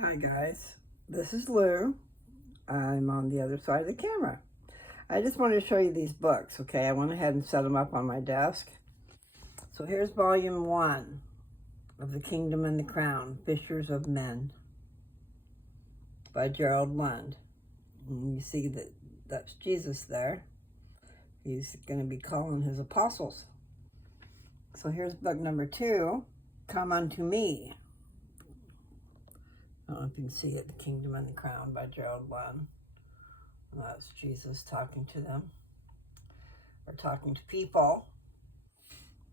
Hi guys, this is Lou. I'm on the other side of the camera. I just wanted to show you these books, okay? I went ahead and set them up on my desk. So here's volume 1 of The Kingdom and the Crown, Fishers of Men by Gerald Lund. And you see that that's Jesus there. He's going to be calling his apostles. So here's book number 2, Come Unto Me. I don't know if you can see it, The Kingdom and the Crown by Gerald Lund. And that's Jesus talking to them, or talking to people.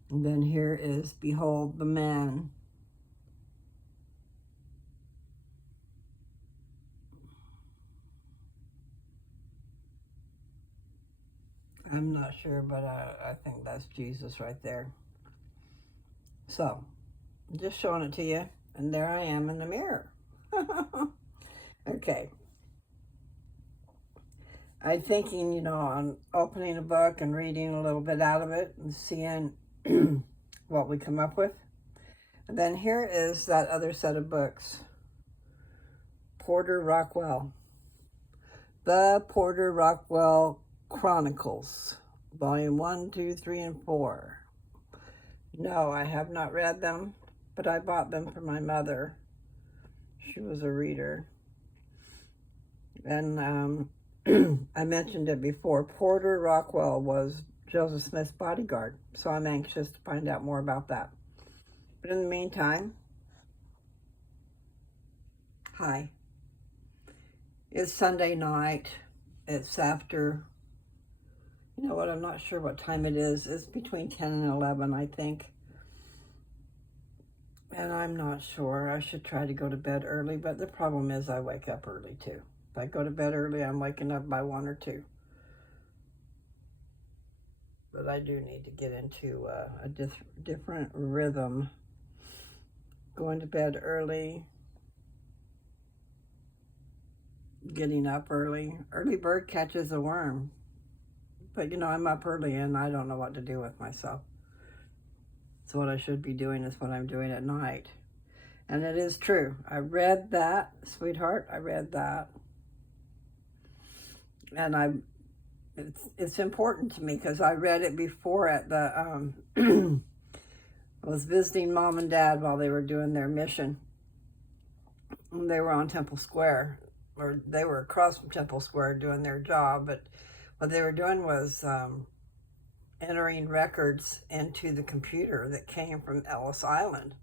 And then here is Behold the Man. I'm not sure, but I think that's Jesus right there. So, I'm just showing it to you, and there I am in the mirror. Okay. I'm thinking, on opening a book and reading a little bit out of it and seeing what we come up with. And then here is that other set of books. Porter Rockwell. The Porter Rockwell Chronicles. Volume 1, 2, 3, and 4. No, I have not read them, but I bought them for my mother. She was a reader. And I mentioned it before. Porter Rockwell was Joseph Smith's bodyguard, so I'm anxious to find out more about that. But in the meantime, hi. It's Sunday night. It's after, you know what, I'm not sure what time it is. It's between 10 and 11, I think. And I'm not sure. I should try to go to bed early, but the problem is I wake up early too. If I go to bed early, I'm waking up by 1 or 2. But I do need to get into a different rhythm. Going to bed early, getting up early. Early bird catches a worm. But I'm up early and I don't know what to do with myself. So what I should be doing is what I'm doing at night. And it is true. I read that, sweetheart. I read that. And it's important to me because I read it before at the, I was visiting Mom and Dad while they were doing their mission. And they were on Temple Square, or they were across from Temple Square doing their job, but what they were doing was entering records into the computer that came from Ellis Island.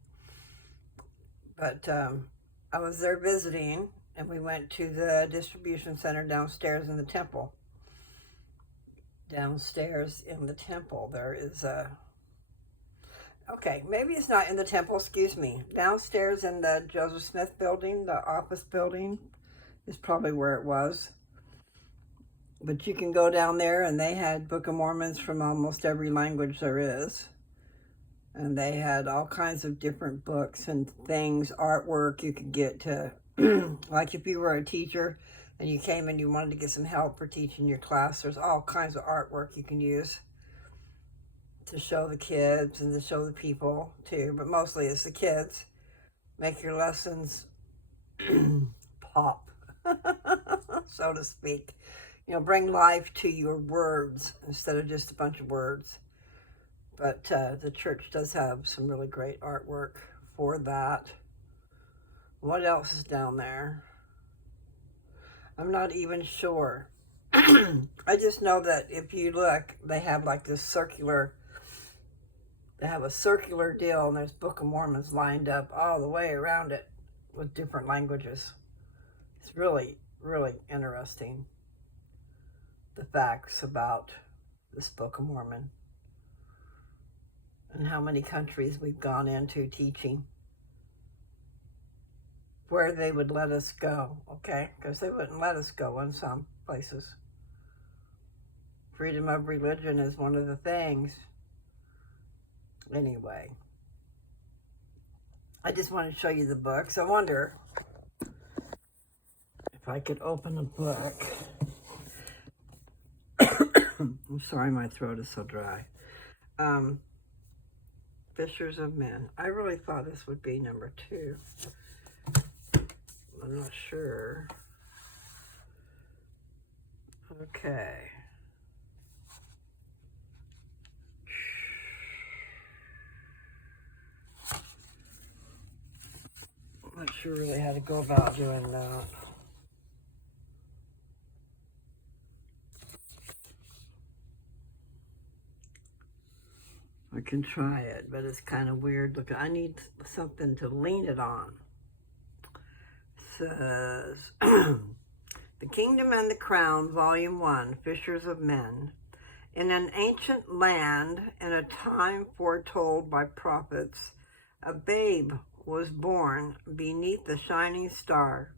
But I was there visiting, and we went to the distribution center downstairs in the temple. Downstairs in the temple, there is a... Okay, maybe it's not in the temple, excuse me. Downstairs in the Joseph Smith building, the office building, is probably where it was. But you can go down there, and they had Book of Mormons from almost every language there is. And they had all kinds of different books and things, artwork you could get to, like if you were a teacher and you came and you wanted to get some help for teaching your class, there's all kinds of artwork you can use to show the kids and to show the people too, but mostly it's the kids. Make your lessons pop, so to speak. Bring life to your words instead of just a bunch of words. But the church does have some really great artwork for that. What else is down there? I'm not even sure. I just know that if you look, they have like this circular, they have a circular deal, and there's Book of Mormons lined up all the way around it with different languages. It's really, really interesting, the facts about this Book of Mormon and how many countries we've gone into teaching, where they would let us go, okay? Because they wouldn't let us go in some places. Freedom of religion is one of the things. Anyway, I just want to show you the books. I wonder if I could open a book. I'm sorry, my throat is so dry. Fishers of Men. I really thought this would be number 2. I'm not sure. Okay. I'm not sure really how to go about doing that. I can try it, but it's kind of weird looking. I need something to lean it on. It says, The Kingdom and the Crown, Volume 1, Fishers of Men. In an ancient land, in a time foretold by prophets, a babe was born beneath the shining star.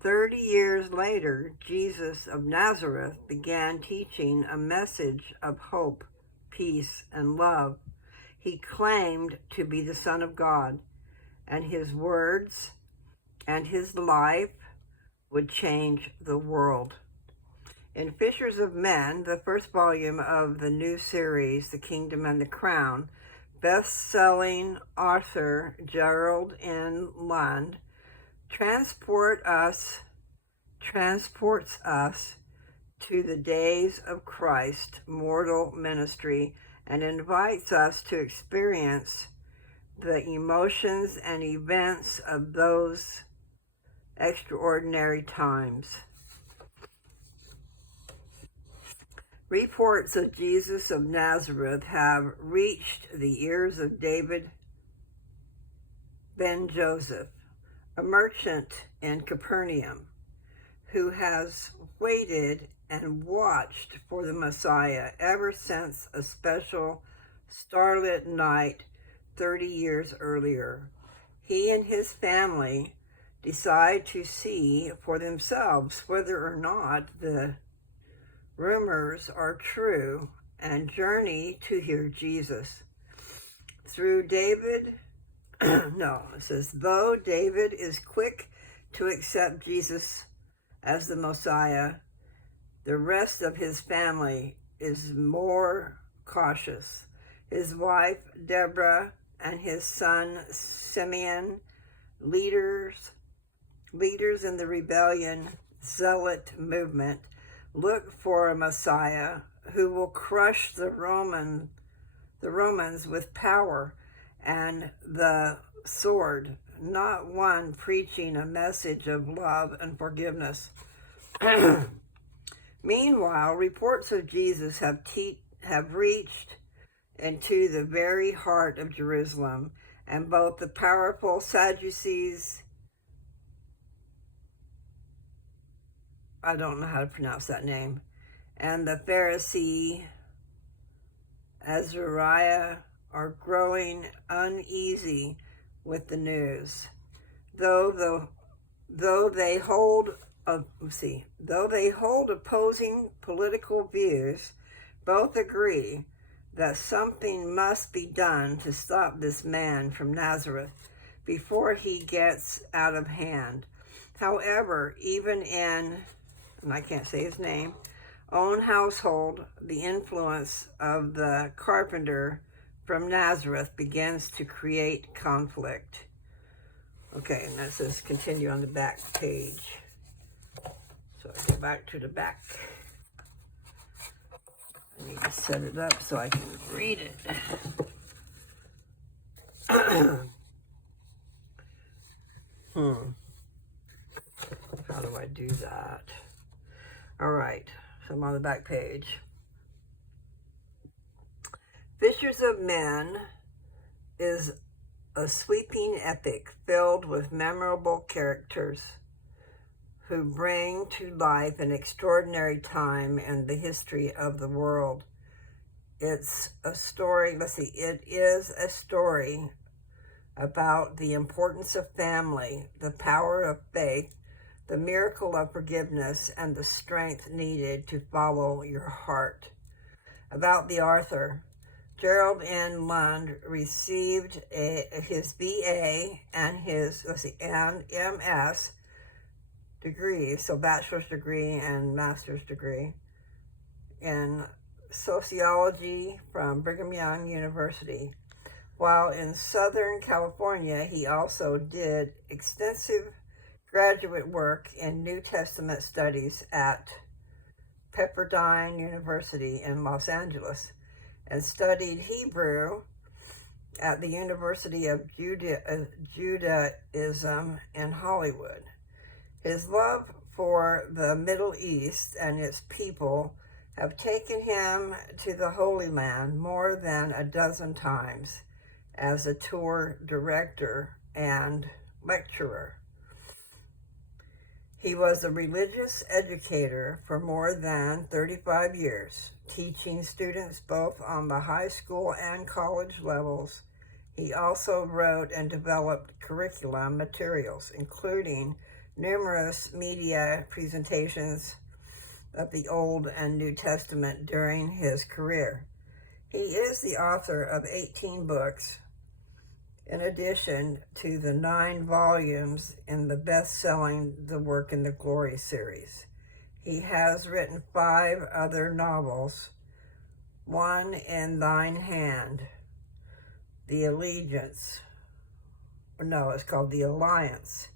30 years later, Jesus of Nazareth began teaching a message of hope, peace, and love. He claimed to be the Son of God, and his words and his life would change the world. In Fishers of Men, the first volume of the new series, The Kingdom and the Crown, best-selling author Gerald N. Lund transports us to the days of Christ's mortal ministry and invites us to experience the emotions and events of those extraordinary times. Reports of Jesus of Nazareth have reached the ears of David ben Joseph, a merchant in Capernaum, who has waited and watched for the Messiah ever since a special starlit night 30 years earlier. He and his family decide to see for themselves whether or not the rumors are true and journey to hear Jesus. Through David, it says, though David is quick to accept Jesus as the Messiah, the rest of his family is more cautious. His wife, Deborah, and his son, Simeon, leaders in the rebellion zealot movement, look for a Messiah who will crush the Romans with power and the sword, not one preaching a message of love and forgiveness. Meanwhile, reports of Jesus have reached into the very heart of Jerusalem, and both the powerful Sadducees, I don't know how to pronounce that name, and the Pharisee Azariah are growing uneasy with the news. Though they hold opposing political views, both agree that something must be done to stop this man from Nazareth before he gets out of hand. However, even in, and I can't say his name, own household, the influence of the carpenter from Nazareth begins to create conflict. Okay, and that says continue on the back page. So I go back to the back. I need to set it up so I can read it. How do I do that? All right, so I'm on the back page. Fishers of Men is a sweeping epic filled with memorable characters who bring to life an extraordinary time in the history of the world. It's a story, it is a story about the importance of family, the power of faith, the miracle of forgiveness, and the strength needed to follow your heart. About the author, Gerald N. Lund received his BA and his MS degrees, so bachelor's degree and master's degree, in sociology from Brigham Young University. While in Southern California, he also did extensive graduate work in New Testament studies at Pepperdine University in Los Angeles and studied Hebrew at the University of Judaism in Hollywood. His love for the Middle East and its people have taken him to the Holy Land more than a dozen times as a tour director and lecturer. He was a religious educator for more than 35 years, teaching students both on the high school and college levels. He also wrote and developed curriculum materials, including numerous media presentations of the Old and New Testament during his career. He is the author of 18 books, in addition to the 9 volumes in the best-selling The Work in the Glory series. He has written 5 other novels, one in Thine Hand, The Allegiance, no, it's called The Alliance,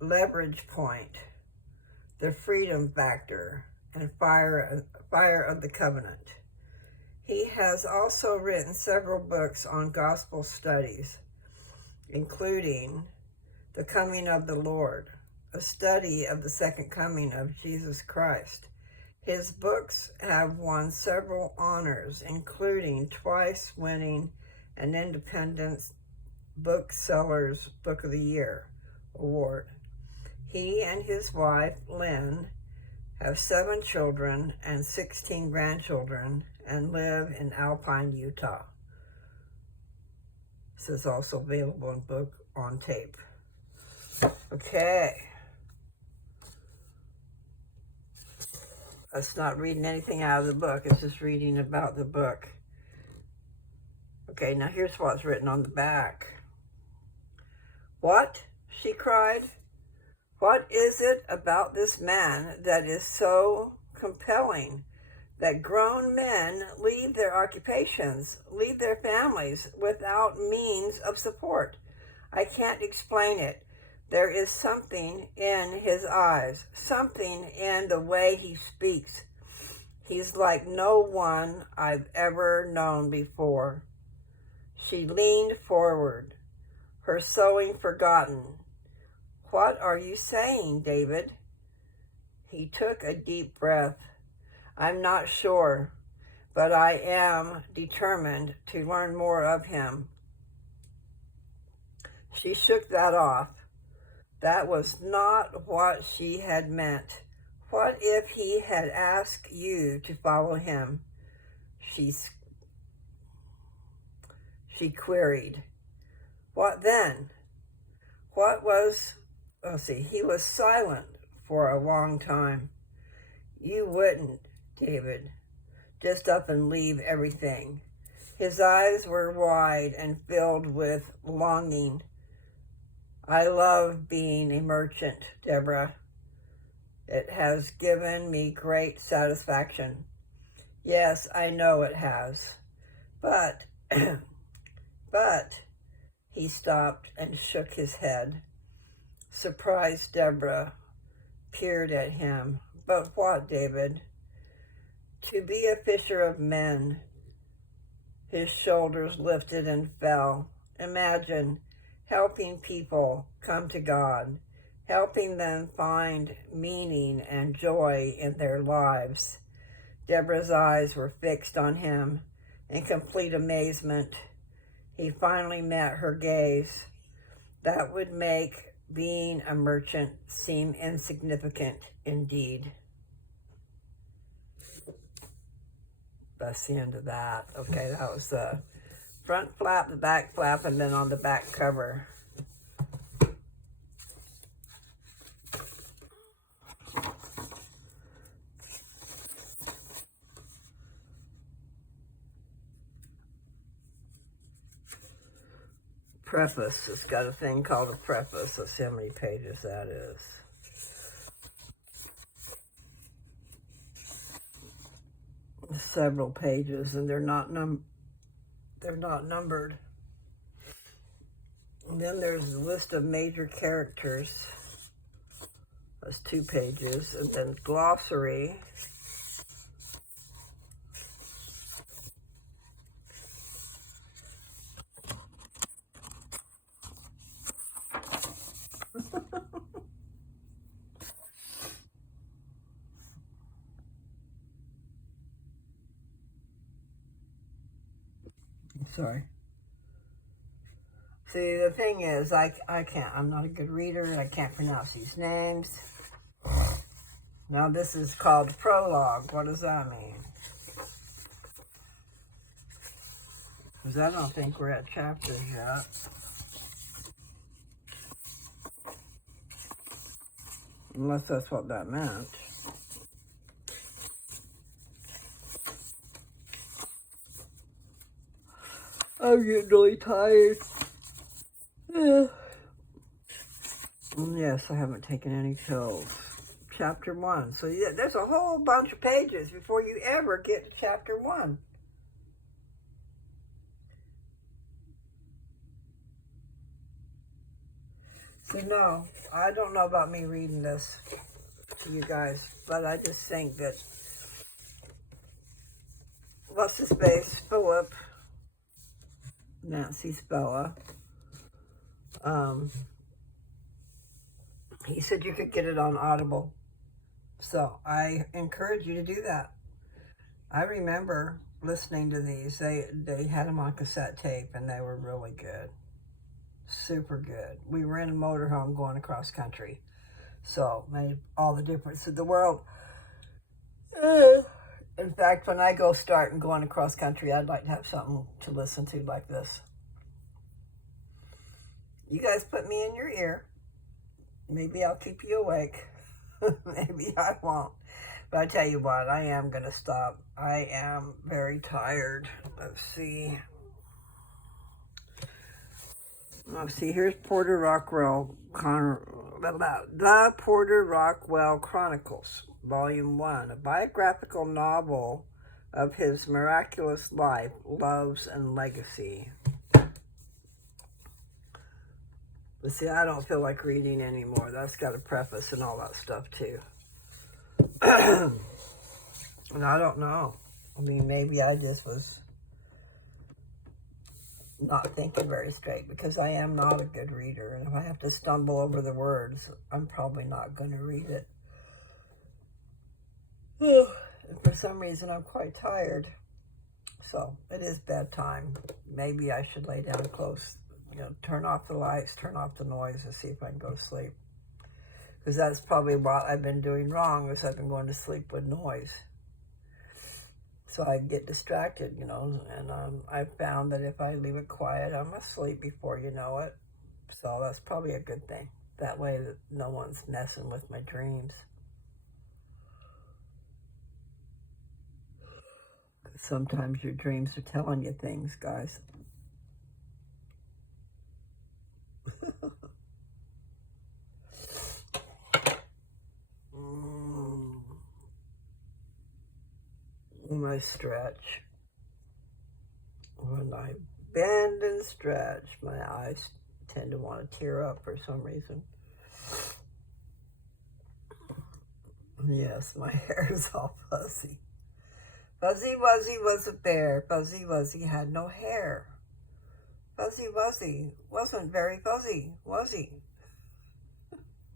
Leverage Point, The Freedom Factor, and Fire of the Covenant. He has also written several books on gospel studies, including The Coming of the Lord, a study of the second coming of Jesus Christ. His books have won several honors, including twice winning an Independent Booksellers Book of the Year award. He and his wife, Lund, have 7 children and 16 grandchildren and live in Alpine, Utah. This is also available in book on tape. Okay. That's not reading anything out of the book. It's just reading about the book. Okay, now here's what's written on the back. What? She cried. What is it about this man that is so compelling that grown men leave their occupations, leave their families without means of support? I can't explain it. There is something in his eyes, something in the way he speaks. He's like no one I've ever known before. She leaned forward, her sewing forgotten. What are you saying, David? He took a deep breath. I'm not sure, but I am determined to learn more of him. She shook that off. That was not what she had meant. What if he had asked you to follow him? She queried. What then? He was silent for a long time. You wouldn't, David, just up and leave everything. His eyes were wide and filled with longing. I love being a merchant, Deborah. It has given me great satisfaction. Yes, I know it has. But, he stopped and shook his head. Surprised Deborah peered at him. But what, David? To be a fisher of men. His shoulders lifted and fell. Imagine helping people come to God, helping them find meaning and joy in their lives. Deborah's eyes were fixed on him in complete amazement. He finally met her gaze. That would make being a merchant seem insignificant indeed. That's the end of that. Okay, that was the front flap, the back flap, and then on the back cover. Preface. It's got a thing called a preface. Let's see how many pages that is. Several pages, and they're not numbered. And then there's a list of major characters. That's 2 pages. And then glossary. Sorry. See, the thing is, I can't, I'm not a good reader. I can't pronounce these names. Now this is called prologue. What does that mean? Because I don't think we're at chapters yet. Unless that's what that meant. I'm getting really tired. Yeah. Yes, I haven't taken any pills. Chapter 1. So yeah, there's a whole bunch of pages before you ever get to chapter 1. So no, I don't know about me reading this to you guys, but I just think that, what's his face? Philip, Nancy's Bella. He said you could get it on Audible. So I encourage you to do that. I remember listening to these. They had them on cassette tape and they were really good. Super good. We were in a motorhome going across country. So made all the difference in the world. In fact, when I go start and going across country, I'd like to have something to listen to like this. You guys put me in your ear. Maybe I'll keep you awake. Maybe I won't. But I tell you what, I am going to stop. I am very tired. Let's see. Here's Porter Rockwell, The Porter Rockwell Chronicles, Volume 1, a biographical novel of his miraculous life, loves, and legacy. But see, I don't feel like reading anymore. That's got a preface and all that stuff, too. And I don't know. I mean, maybe I just was not thinking very straight, because I am not a good reader. And if I have to stumble over the words, I'm probably not going to read it. And for some reason, I'm quite tired. So, it is bedtime. Maybe I should lay down close. Turn off the lights, turn off the noise, and see if I can go to sleep. Because that's probably what I've been doing wrong, is I've been going to sleep with noise. So I get distracted, and I found that if I leave it quiet, I'm asleep before you know it. So that's probably a good thing. That way that no one's messing with my dreams. Sometimes your dreams are telling you things, guys. My stretch. When I bend and stretch, my eyes tend to want to tear up for some reason. Yes, my hair is all fuzzy. Fuzzy Wuzzy was a bear. Fuzzy Wuzzy had no hair. Fuzzy Wuzzy wasn't very fuzzy, was he?